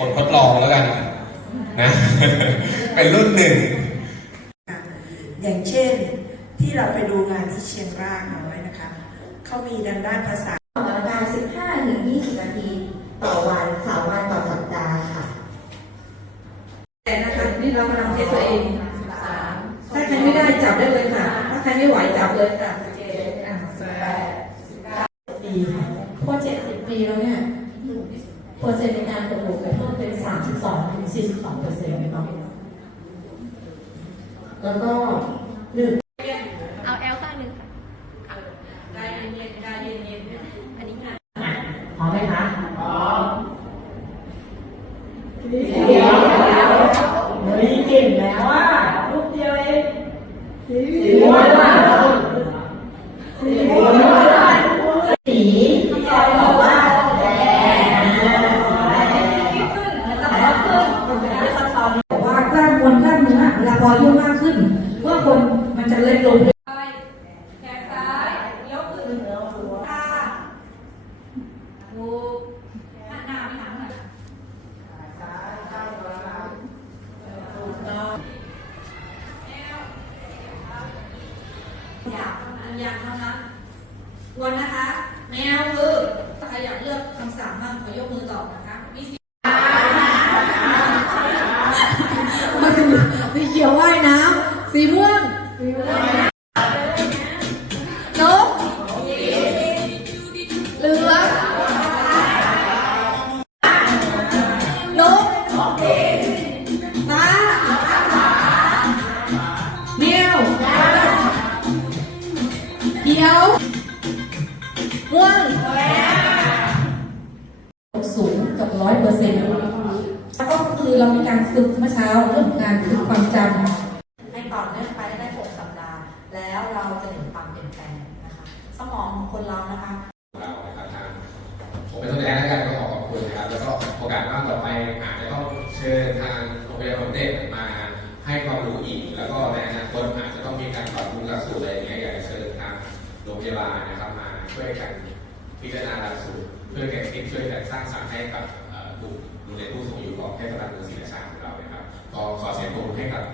คนทดลองแล้วกันนะ เป็นรุ่นหนึ่ง อย่างเช่นที่เราไปดูงานที่เชียงรากน้อยนะคะ เขามีดังด้านภาษาออกกำลังกาย 15 ถึง 20 นาที ต่อวันสามวันต่อสัปดาห์ค่ะ แต่นะคะนี่เรากำลังเทสตัวเองถ้าใครไม่ได้จับได้เลยค่ะ ถ้าใครไม่ไหวจับเลยค่ะเจ็ดอะแปดปีค่ะพอ70ปีแล้วเนี่ย เปอร์เซ็นต์ในการตกหลุมเพิ่มเป็น 32ถึง42เปอร์เซ็นต์เนาะแล้วก็หนึ่งเอาแอลข้างหนึ่งค่ะได้เย็นๆได้เย็นอันนี้ค่ะพร้อมไหมคะพร้อมเฮ้ยเก่งแล้วอะลูกเดียวเองสีม่วงสีม่วงสีที่จอยบอกว่าแดงบอกว่ากล้ามมวลก ล้ามเนื้อเวพออายุ่มากขึ้นเมื่อคนมันจะเล็กลงแขนซ้าย ยกขึ้นค่ะถูกหันหน้าไปหาหน่อยอยากเท่านั้นอยากเท่านั้นวนนะคะ แนวคือใครอยากเลือกคำสั่งบ้างขอยกมือตอบนะคะ มีสี สีเขียวว่ายน้ำ สีม่วงนกเหลืองนกม้าแมวเขียวม่วงสูงกับร้อยเปอร์เซ็นต์แล้วก็คือเรามีการฝึกเมื่อเช้าเรื่องการฝึกความจำ ให้ต่อเนื่องไปได้ 6 สัปดาห์ แล้ว เห็นความเปลี่ยนแปลงนะคะ สมองของคนเรานะคะเรานะครับทางผมเป็นตัวแทนแล้วกันก็ขอขอบคุณนะครับแล้วก็โอกาสหน้าต่อไปอาจจะต้องเชิญทางโรงพยาบาลเด็กมาให้ความรู้อีก แล้วก็ในอนาคตอาจจะต้องมีการปรับปรุงหลักสูตรอะไรอย่างเงี้ยอยากจะเชิญทางโรงพยาบาลนะครับมาช่วยกันพิจารณาหลักสูตรเพื่อกันคิดช่วยกันสร้างสรรค์ให้กับกลุ่มโรงเรียนผู้สูงอายุของเทศบาลเมืองศรีราชาของเรานะครับก็ขอเสียงปรบมือให้กับ